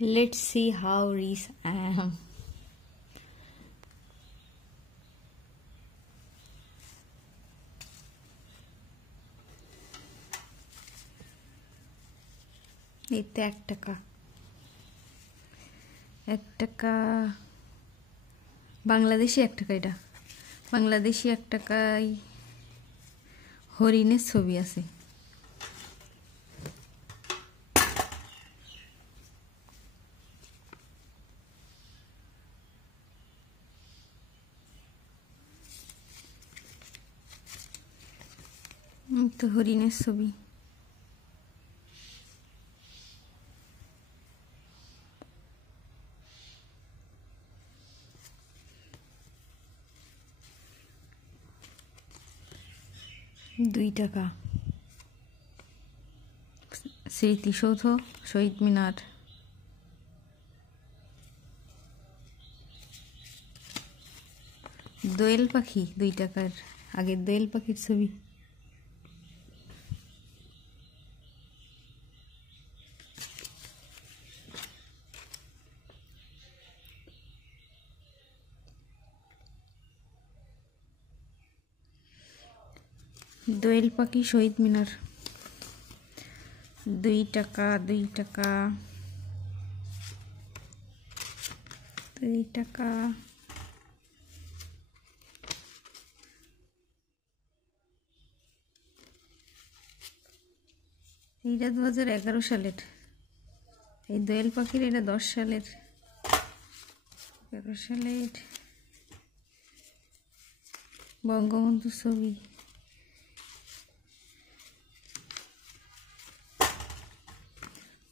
Let's see how rich I am. এতে 1 টাকা 1 টাকা বাংলাদেশি 1 টাকা। এটা বাংলাদেশি 1 টাকায় হরিণের ছবি আছে। তো হরিণের ছবি। দুই টাকা স্মৃতিসৌধ শহীদ মিনার। দোয়েল পাখি 2 টাকার। আগে দোয়েল পাখির ছবি। দোয়েল পাখি শহীদ মিনার। 2 টাকা 2 টাকা 2 টাকা। এইটা 2011 সালের। এই দোয়েল পাখির এটা 10 সালের। 11 সালের বঙ্গবন্ধু ছবি।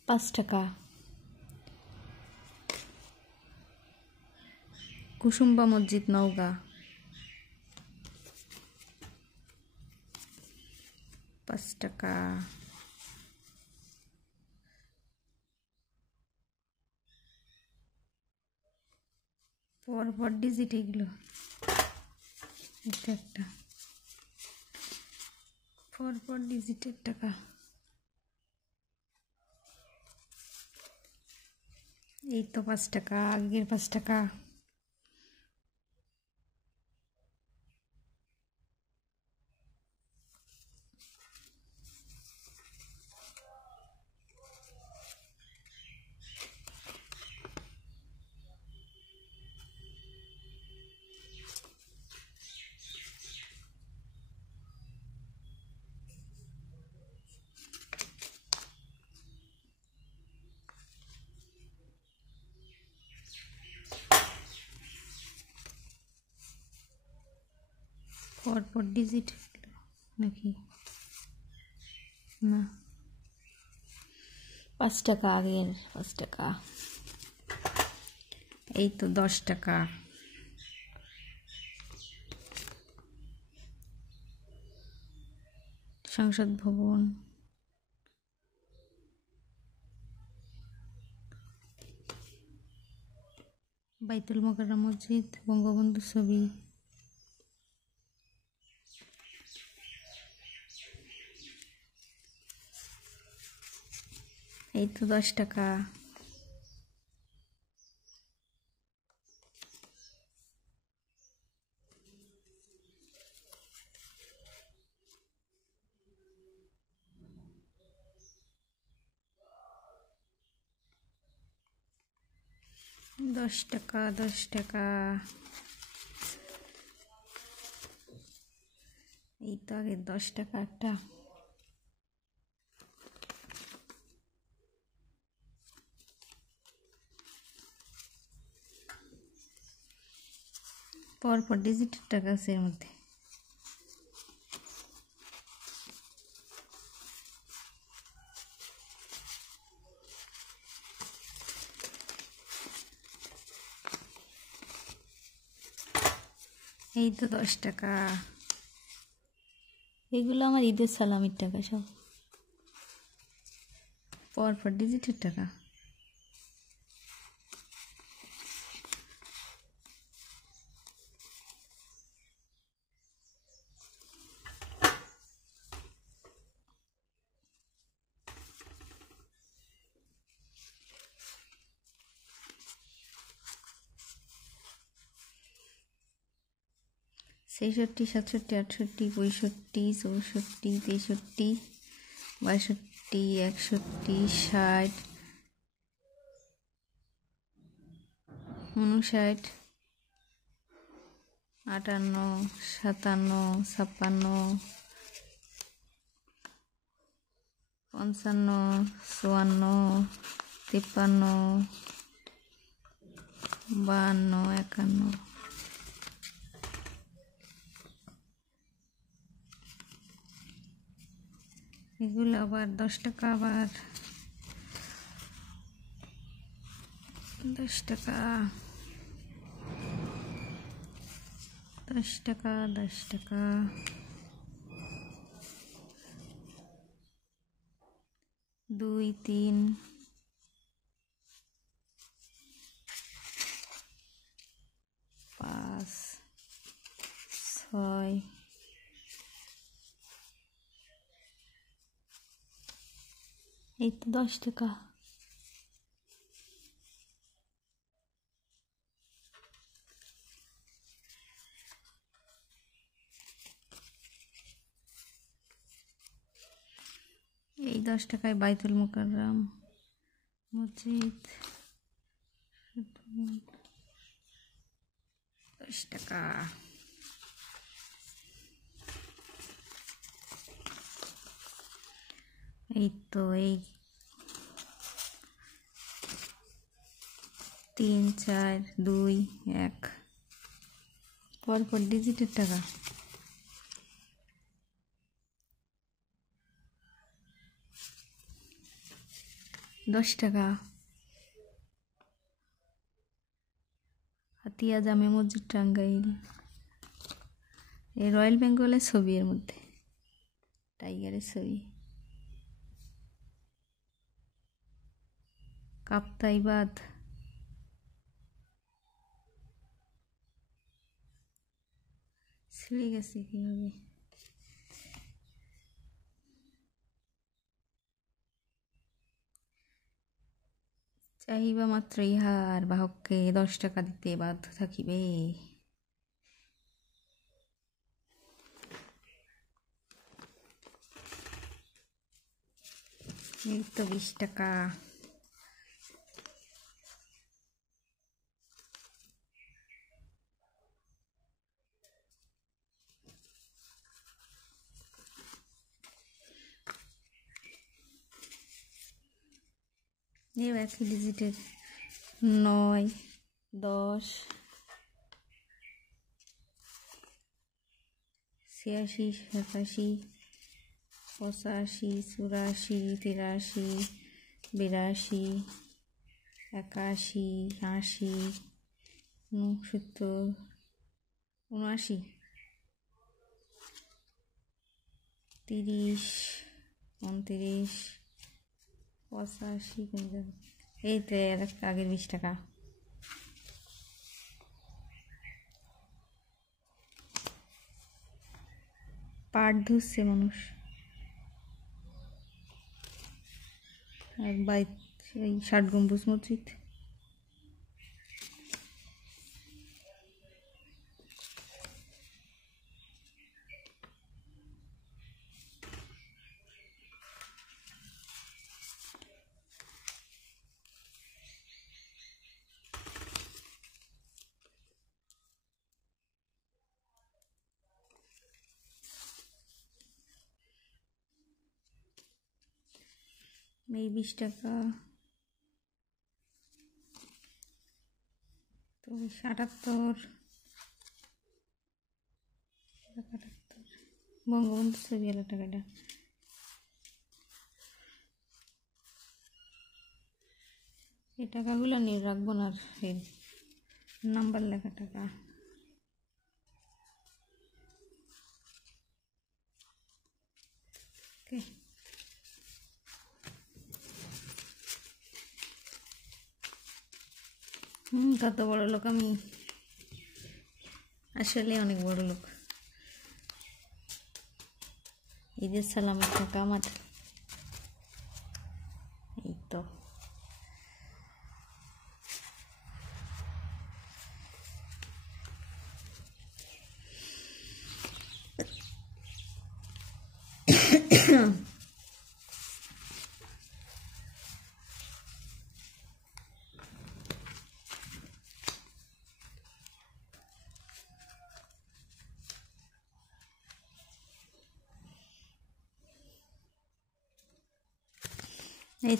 পাঁচ টাকা কুসুম্বা মসজিদ নওগাঁ। 5 টাকা। পরপর ডিজিট এগুলো। এটা একটা পরপর ডিজিটের টাকা। এই তো 5 টাকা। আগের 5 টাকা। পরপর ডিজিট নাকি না? 5 টাকা। আগের 5 টাকা। এই তো 10 টাকা। সংসদ ভবন। বাইতুল মোকাররম মসজিদ বঙ্গবন্ধু ছবি। এই তো 10 টাকা। দশ টাকা 10 টাকা। এই তো আগে 10 টাকা একটা। পরপর ডিজিটের টাকা আছে এর মধ্যে। এই তো 10 টাকা। এগুলো আমার ঈদের সালামির টাকা সব। পরপর ডিজিটের টাকা। ছেষট্টি, সাতষট্টি, আটষট্টি, পঁয়ষট্টি, চৌষট্টি, তেষট্টি, বাষট্টি, 61, 60, 59, 58, 57, 56, 55, 54, 53, 52, 51। এগুলো আবার 10 টাকা, আবার 10 টাকা, 10 টাকা, 10 টাকা, 2, 3, 5, 6, এই তো 10 টাকা। এই 10 টাকায় বাইতুল মোকাররম মসজিদ, 10 টাকা। এই তো এই 3, 4, 2, 1 পরপর ডিজিটের টাকা। 10 টাকা। হাতিয়া জামে মসজিদ টাঙ্গাইল। এই রয়্যাল বেঙ্গলের ছবি, এর মধ্যে টাইগারের ছবি। কাপ্তাইবাদ, ছিঁড়ে গেছে কিভাবে। চাহিবা মাত্র ইহার বাহককে 10 টাকা দিতে বাধ্য থাকিবে। এই তো 20 টাকা। এই একই ডিজিটের 9, 10, 86, 87, 85, 84, 83, 82, 81, 80, 69, 79, 30, 29, 85। এই তো আগের 20 টাকা। পাট ধুচ্ছে মানুষ। এক বাইত এই 60 গম্বুজ মসজিদ। এই 20 টাকা। তো 78, 78 বঙ্গবন্ধু ছবি এলো টাকাটা। এই টাকাগুলো নিয়ে রাখবো না, এই নাম্বার লেখা টাকা। ওকে, কত বড় লোক আমি, আসলে অনেক বড় লোক। ঈদের সালামের টাকা আমার। এই তো এই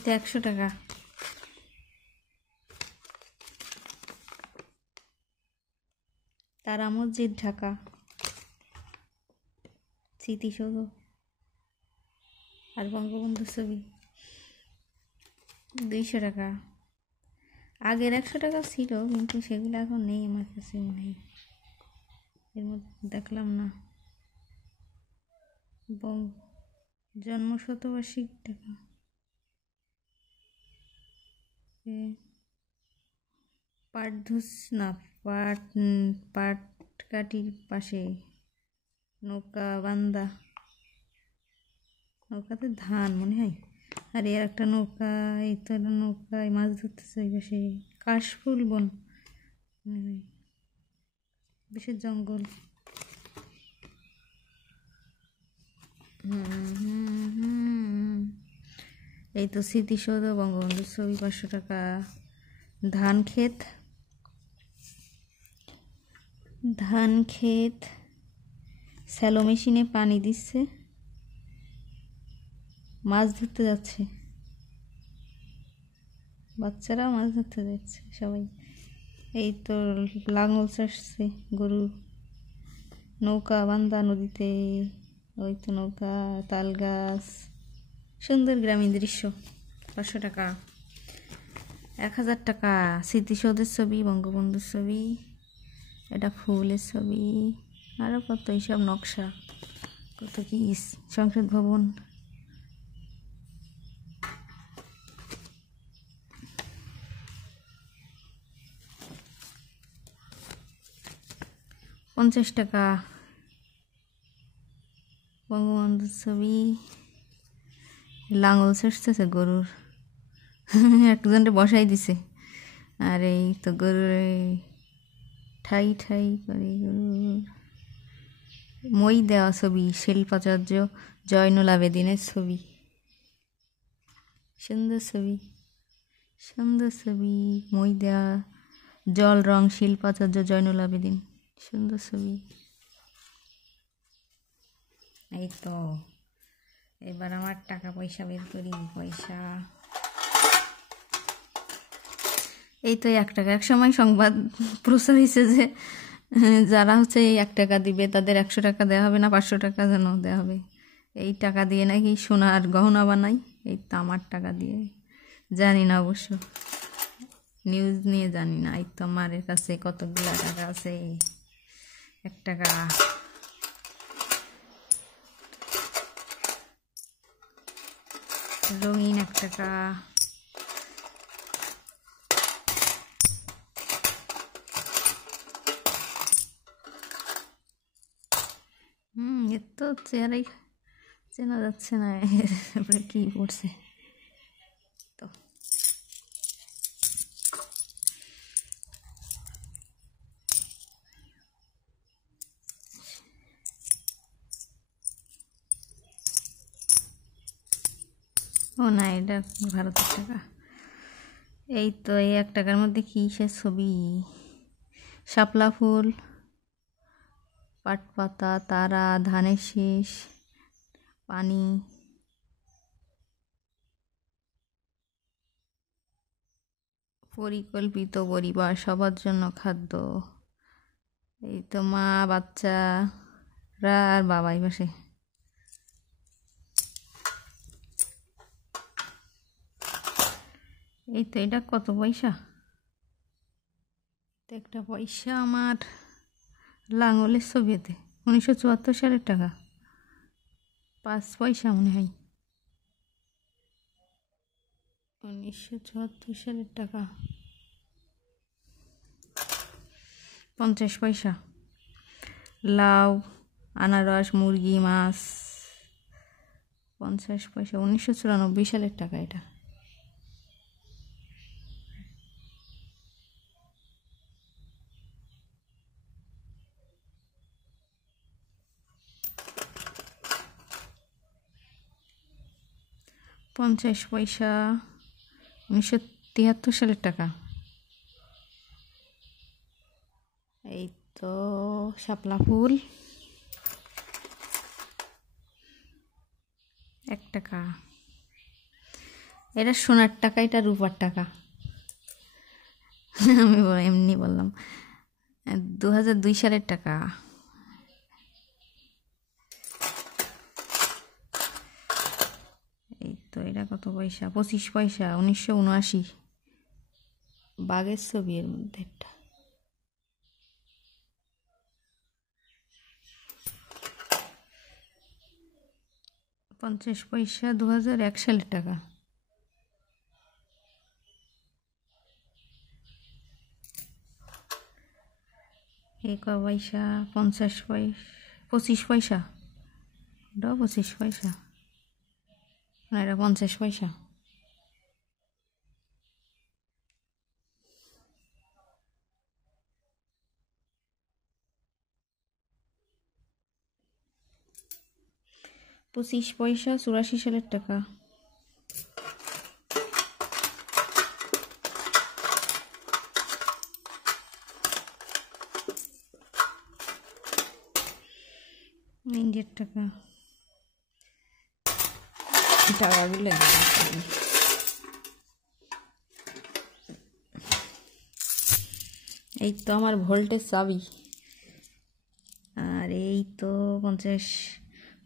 তো 100 টাকা। তারা মসজিদ, ঢাকা, স্মৃতিসৌধ আর বঙ্গবন্ধুর ছবি। 200 টাকা। আগের 100 টাকা ছিল, কিন্তু সেগুলো এখন নেই আমার কাছে, মনে হয় এর মধ্যে দেখলাম না। জন্ম শতবার্ষিক টাকা, পাটধুস না পাটকাঠির পাশে নৌকা বান্দা, নৌকাতে ধান মনে হয়। আর এর একটা নৌকা, এই তো নৌকায় মাছ ধরতেছে ওই পাশে। কাশফুল বন মনে হয়, বেশি জঙ্গল। এই তো স্মৃতিসৌধ, বঙ্গবন্ধুর ছবি, 500 টাকা। ধান ক্ষেত, স্যালো মেশিনে পানি দিচ্ছে, মাছ ধরতে যাচ্ছে, বাচ্চারা মাছ ধরতে যাচ্ছে সবাই। এই তো লাঙল চাষছে গরু, নৌকা বান্দা নদীতে, ওই তো নৌকা, তাল গাছ, সুন্দর গ্রামীণ দৃশ্য। 500 টাকা। 1000 টাকা। স্মৃতিসৌধের ছবি, বঙ্গবন্ধুর ছবি, এটা ফুলের ছবি, আরও কত এইসব নকশা, কত কি, সংসদ ভবন। পঞ্চাশ টাকা। বঙ্গবন্ধুর ছবি, লাঙল ছেড়তেছে গরুর, একজনটা বসাই দিছে। আর এই তো গরুর ঠাই করে গরুর মই দেওয়া ছবি, শিল্পাচার্য জয়নুল আবেদিনের ছবি। সুন্দর ছবি, মই দেওয়া, জল রং, শিল্পাচার্য জয়নুল আবেদিন, সুন্দর ছবি। এই তো এবার আমার টাকা পয়সা বের করি। পয়সা, এই তো 1 টাকা। এক সময় সংবাদ প্রচার হয়েছে যে যারা হচ্ছে এই 1 টাকা দিবে তাদের 100 টাকা দেওয়া হবে না, 500 টাকা যেন দেওয়া হবে। এই টাকা দিয়ে নাকি সোনার গহনা বানাই, এই তো আমার টাকা দিয়ে। জানি না অবশ্য, নিউজ নিয়ে জানি না। এই তো আমার কাছে কতগুলো টাকা আছে। 1 টাকা, রঙিন 1 টাকা। এর তো চেহারাই চেনা যাচ্ছে না, এরপরে কি পড়ছে তো। ও না, এটা ভারতের টাকা। এই তো এই 1 টাকার মধ্যে কি সে ছবি, শাপলা ফুল, পাট পাতা, তারা, ধানের শীষ, পানি, পরিকল্পিত পরিবার, সবার জন্য খাদ্য। এই তো মা, বাচ্চারা আর বাবাই বসে। এই তো এটা কত পয়সা, একটা পয়সা আমার লাঙলের ছবিতে 1974 সালের টাকা, 5 পয়সা মনে হয়। 1974 সালের টাকা, 50 পয়সা। লাউ, আনারস, মুরগি, মাছ, 50 পয়সা। 1994 সালের টাকা এটা। 50 পয়সা 1973 সালের টাকা। এই তো শাপলা ফুল 1 টাকা। এটা সোনার টাকা, এটা রূপার টাকা। আমি এমনি বললাম। 2002 সালের টাকা। এই তো এটা কত পয়সা? 25 পয়সা 1979। বাঘের ছবি এর মধ্যে একটা। পঞ্চাশ পয়সা 2001 সালের টাকা। এক পয়সা 50 পয়সা 25 পয়সা, ওটাও 25 পয়সা না, এটা 50 পয়সা। পঁচিশ পয়সা 84 সালের টাকা। ইন্ডিয়ার টাকা। টাকাগুলো এই তো আমার ভোল্টেজ চাবি। আর এই তো 50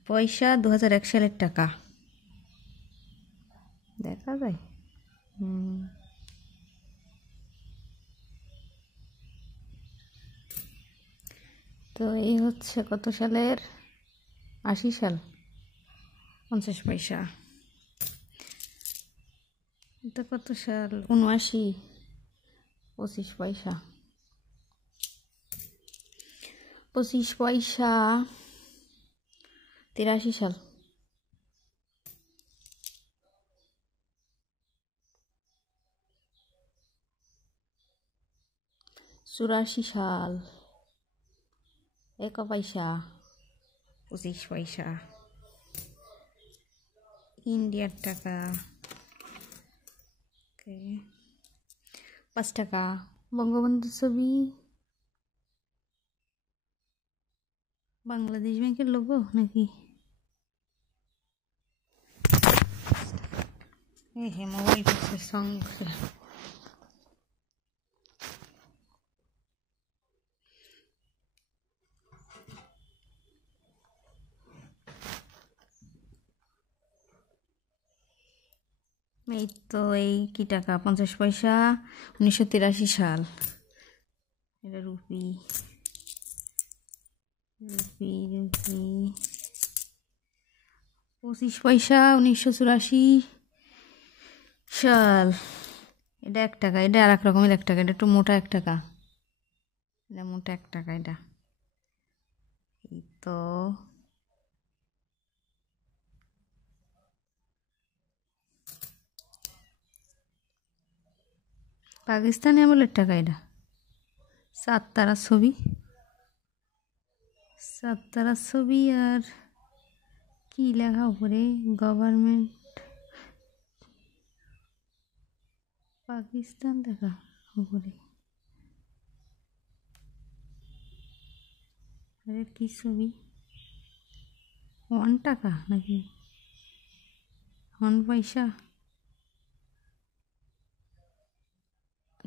পয়সা 2001 সালের টাকা। দেখা যায়। তো এই হচ্ছে কত সালের? 80 সাল। 50 পয়সা। এটা কত সাল? 79। 25 পয়সা। 25 পয়সা 83 সাল। চুরাশি সাল। 1 পয়সা 25 পয়সা। ইন্ডিয়ার টাকা। 5 টাকা। বঙ্গবন্ধু ছবি। বাংলাদেশ ব্যাংকের লোগো নাকি? মোবাইল সঙ্গ। এই তো এই কি টাকা? 50 পয়সা 1983 সাল। এটা রুপি। রুপি রুপি 25 পয়সা 1984 সাল। এটা 1 টাকা। এটা আর এক রকমের 1 টাকা। এটা একটু মোটা 1 টাকা। এটা মোটা 1 টাকা। এটা এই তো পাকিস্তানি আমলের টাকা। এটা 7 তারার ছবি। 7 তারার ছবি। আর কি লেখা উপরে? গভর্নমেন্ট পাকিস্তান লেখা উপরে। আরে কি ছবি? 1 টাকা নাকি 1 পয়সা?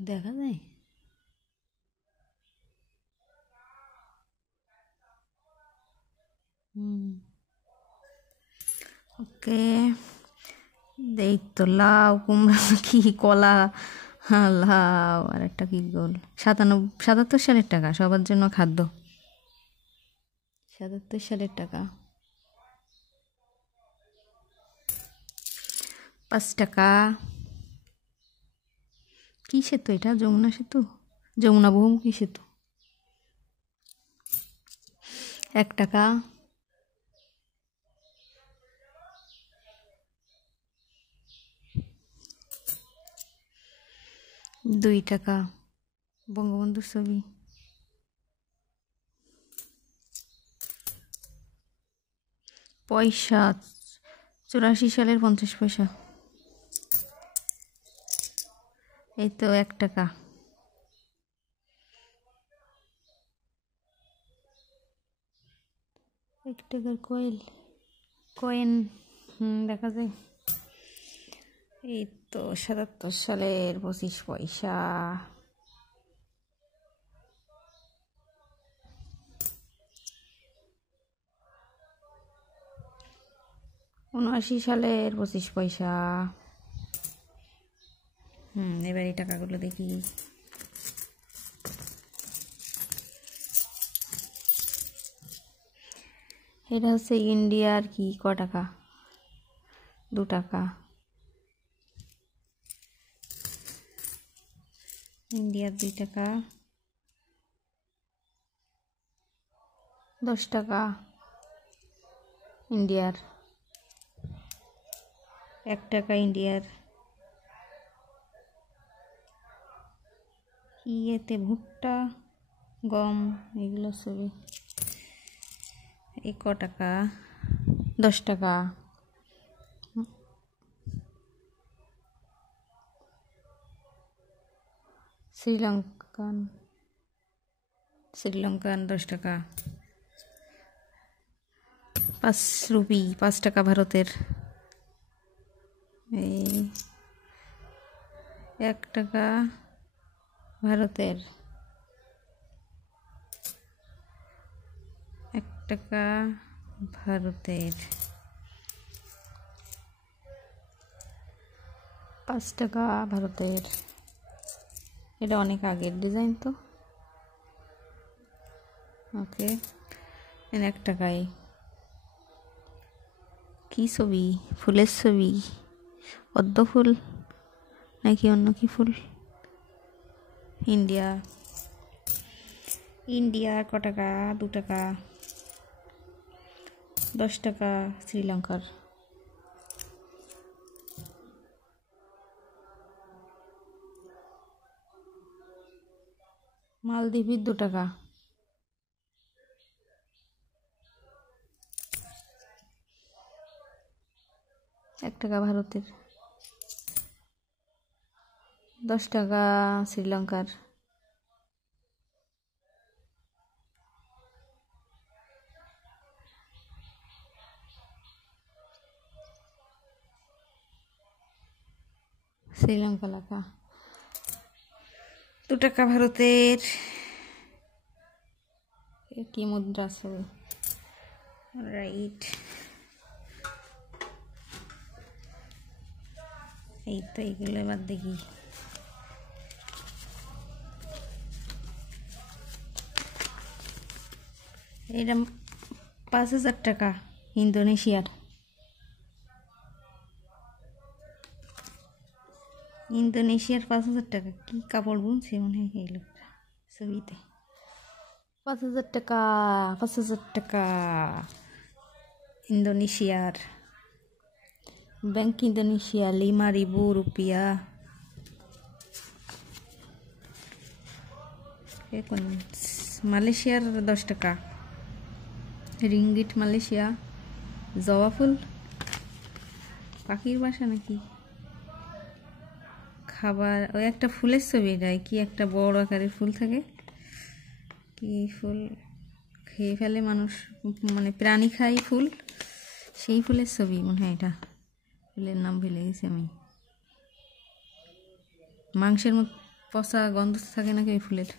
দেখা যায়। ওকে। এই তো লাউ কুমড়া কি কলা। হ্যাঁ লাউ। আর একটা কি গোল 77 সালের টাকা। সবার জন্য খাদ্য। 77 সালের টাকা। 5 টাকা। কি সেতু এটা? যমুনা সেতু। যমুনা বহুমুখী সেতু। 1 টাকা। 2 টাকা। বঙ্গবন্ধুর ছবি। পয়সা 84 সালের 50 পয়সা। এই তো 1 টাকা। এক টাকার কয়েন দেখা যায়। এই তো 77 সালের 25 পয়সা। 79 সালের 25 পয়সা। এবার এই টাকাগুলো দেখি। এটা হচ্ছে ইন্ডিয়ার কি ক টাকা? 2 টাকা। ইন্ডিয়ার 2 টাকা। 10 টাকা ইন্ডিয়ার। 1 টাকা ইন্ডিয়ার। কি এতে ভুট্টা, গম এগুলো ছবি। এই ক টাকা? 10 টাকা। শ্রীলঙ্কান 10 টাকা। 5 রুপি, 5 টাকা ভারতের। এই 1 টাকা ভারতের। 1 টাকা ভারতের। 5 টাকা ভারতের। এটা অনেক আগের ডিজাইন তো। ওকে, 1 টাকায় কি ছবি? ফুলের ছবি, পদ্ম ফুল নাকি অন্য কি ফুল? ইন্ডিয়া ক টাকা? 2 টাকা। 10 টাকা শ্রীলঙ্কার। মালদ্বীপের 2 টাকা। 1 টাকা ভারতের। 10 টাকা শ্রীলঙ্কার। শ্রীলঙ্কা লেখা। 2 টাকা ভারতের। কি মুদ্রা ছবি? রাইট। এই তো এইগুলো এবার দেখি। এটা 5,000 টাকা ইন্দোনেশিয়ার। ইন্দোনেশিয়ার 5,000 টাকা। কি কাপড় বুনছে মনে হয় এই লোকটা ছবিতে। 5,000 টাকা, 5,000 টাকা ইন্দোনেশিয়ার। ব্যাংক ইন্দোনেশিয়া 5,000 rupiah. এখন মালয়েশিয়ার 10 টাকা। Ringgit Malaysia. জবা ফুল পাখির বাসা নাকি? খাবার ওই একটা ফুলের ছবি দেয়, কি একটা বড় আকারের ফুল থাকে, কি ফুল খেয়ে ফেলে মানুষ, মানে প্রাণী খায় ফুল, সেই ফুলের ছবি মনে হয়। এটা ফুলের নাম ভুলে গেছি আমি। মাংসের মতো পচা গন্ধ থাকে নাকি ওই ফুলের।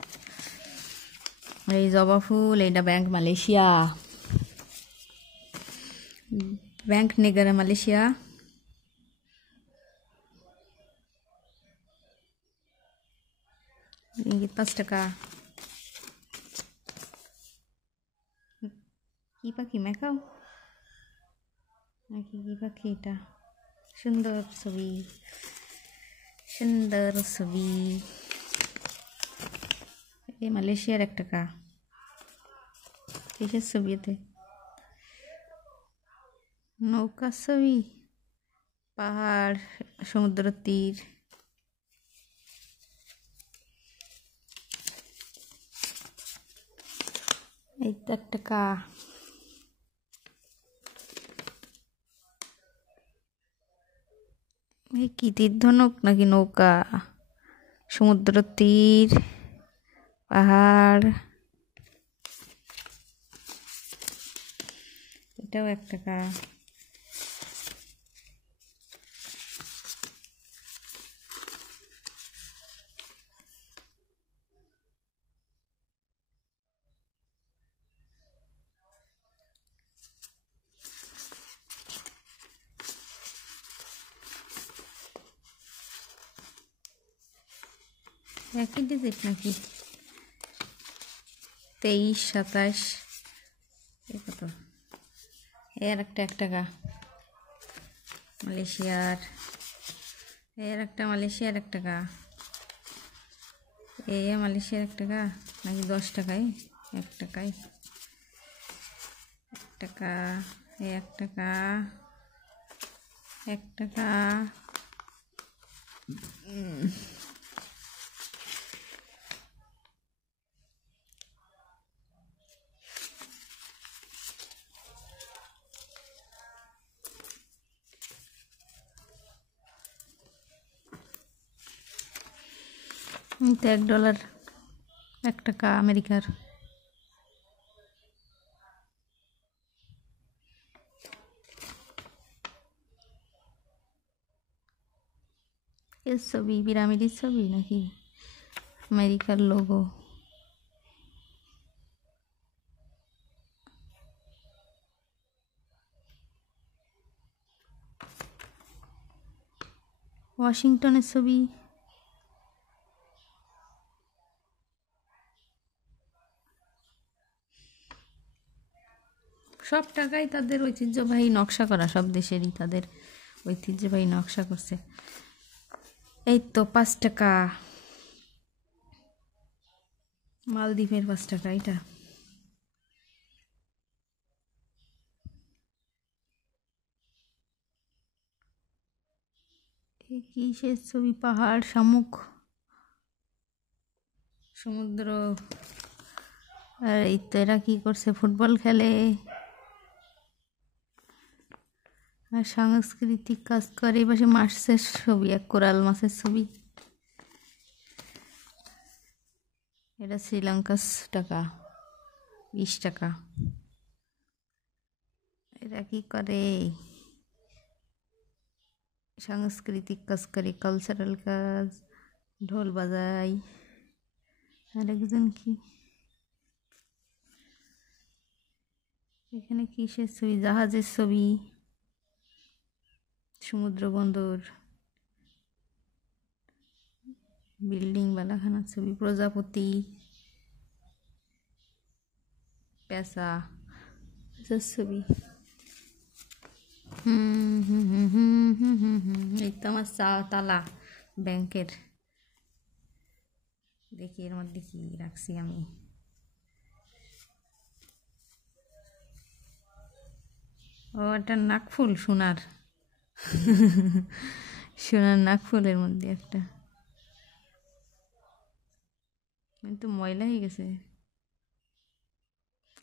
এই জবা ফুল। এটা bank Malaysia, bank Negara Malaysia. Ringgit 5 টাকা। কি পাখি? ম্যাকাও নাকি কি পাখি এটা? সুন্দর ছবি, সুন্দর ছবি। এই মালয়েশিয়ার 1 টাকা। কিসের ছবি এতে? নৌকার ছবি, পাহাড়, সমুদ্র তীর। এই তো 1 টাকা। এই কি তীর ধনুক নাকি নৌকা? সমুদ্র তীর, পাহাড়, এটাও 1 টাকা। একই ডিজিট নাকি? 23, 27, কত? এর একটা 1 টাকা মালয়েশিয়ার, এর একটা মালয়েশিয়ার 1 টাকা, মালয়েশিয়ার 1 টাকা নাকি 10 টাকায়? 1 টাকায় 1 টাকা, 1 টাকা, 1 টাকা। $1, 1 টাকা আমেরিকার। এর ছবি পিরামিডের ছবি নাকি আমেরিকার লোগো? ওয়াশিংটনের ছবি। সব টাকাই তাদের ঐতিহ্যবাহী নকশা করা, সব দেশেরই তাদের ঐতিহ্যবাহী নকশা করছে। এই তো 5 টাকা মালদ্বীপের 5 টাকা এটা। কিসের ছবি? পাহাড়, শামুক, সমুদ্র। আর এই তো এরা কি করছে? ফুটবল খেলে আর সাংস্কৃতিক কাজ করে। এই পাশে মাছের ছবি, এক কোরাল মাছের ছবি। এটা শ্রীলঙ্কার টাকা, 20 টাকা। এরা কি করে? সাংস্কৃতিক কাজ করে, কালচারাল কাজ, ঢোল বাজায়। আর একজন কি, এখানে কিসের ছবি? জাহাজের ছবি, সমুদ্র বন্দর, বিল্ডিং বালাখানার ছবি, প্রজাপতি, পেঁচা ছবি। এই তো আমার তালা ব্যাংকের। দেখি এর মধ্যে কি রাখছি আমি। ও একটা নাকফুল, সোনার সোনার নাকফুলের মধ্যে একটা। কিন্তু ময়লা হয়ে গেছে।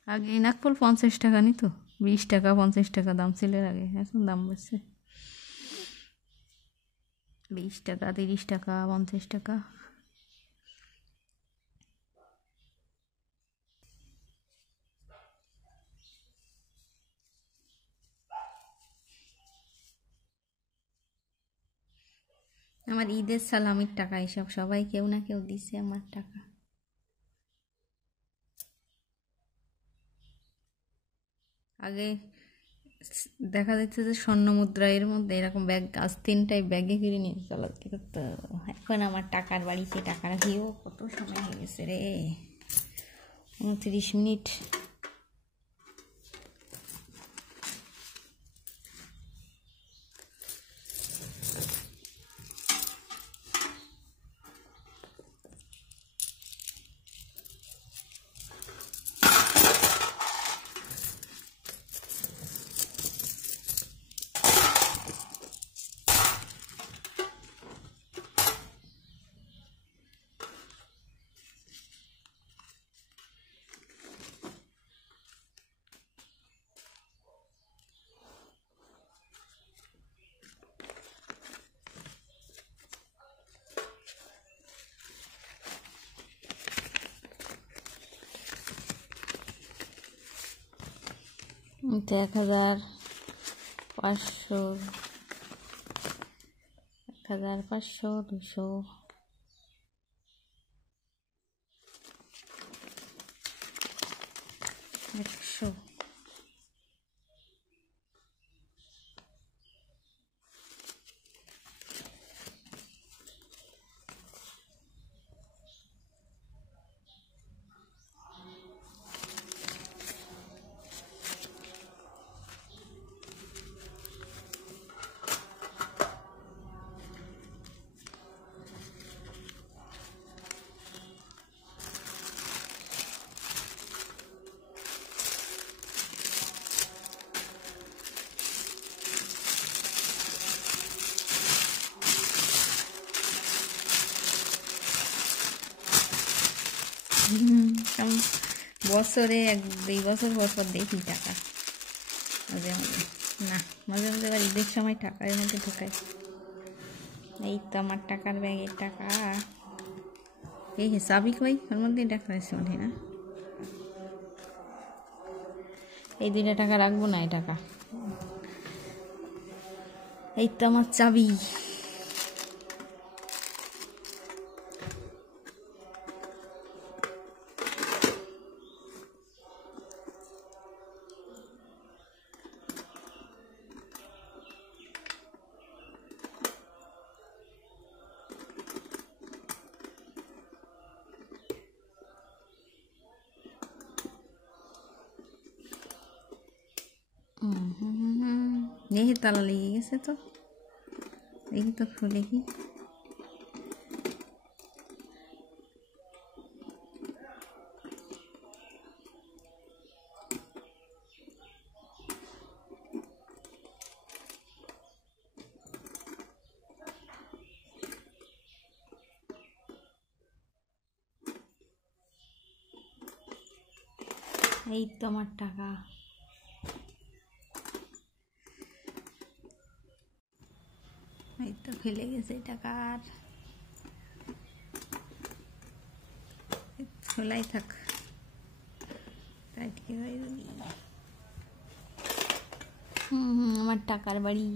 আগে এই নাকফুল 50 টাকা নিত, 20 টাকা 50 টাকা দাম ছিল আগে, এখন দাম বাড়ছে। 20 টাকা, 30 টাকা, 50 টাকা। আমার ঈদের সালামির টাকা এসব, সবাই কেউ না কেউ দিচ্ছে আমার টাকা। আগে দেখা যাচ্ছে যে স্বর্ণ মুদ্রা এর মধ্যে এরকম ব্যাগ, আজ 3টায় ব্যাগে করে নিয়ে চলাচল করতো। এখন আমার টাকার বাড়িতে টাকা রাখিও কত সময় হয়ে গেছে রে, 29 মিনিট। এটা 1500, 1500, 200, 100। বছরে 1-2 বছর পর পর দেখি টাকা, মাঝে মাঝে না, মাঝে মাঝে আবার ঈদের সময় টাকা এর মধ্যে ঢোকায়। এই তো আমার টাকার ব্যাগের টাকা, এই চাবি কই, ওর মধ্যেই টাকা আছে মনে হয় না। এই 2টা টাকা রাখবো না, এই টাকা, এই তো আমার চাবি। দেখি তালা লেগে গেছে তো, দেখি তো খুলে কি। এই তো আমার টাকা, এই তো ফেলে গেছে টাকার, খোলাই থাক, আমার টাকার বাড়ি।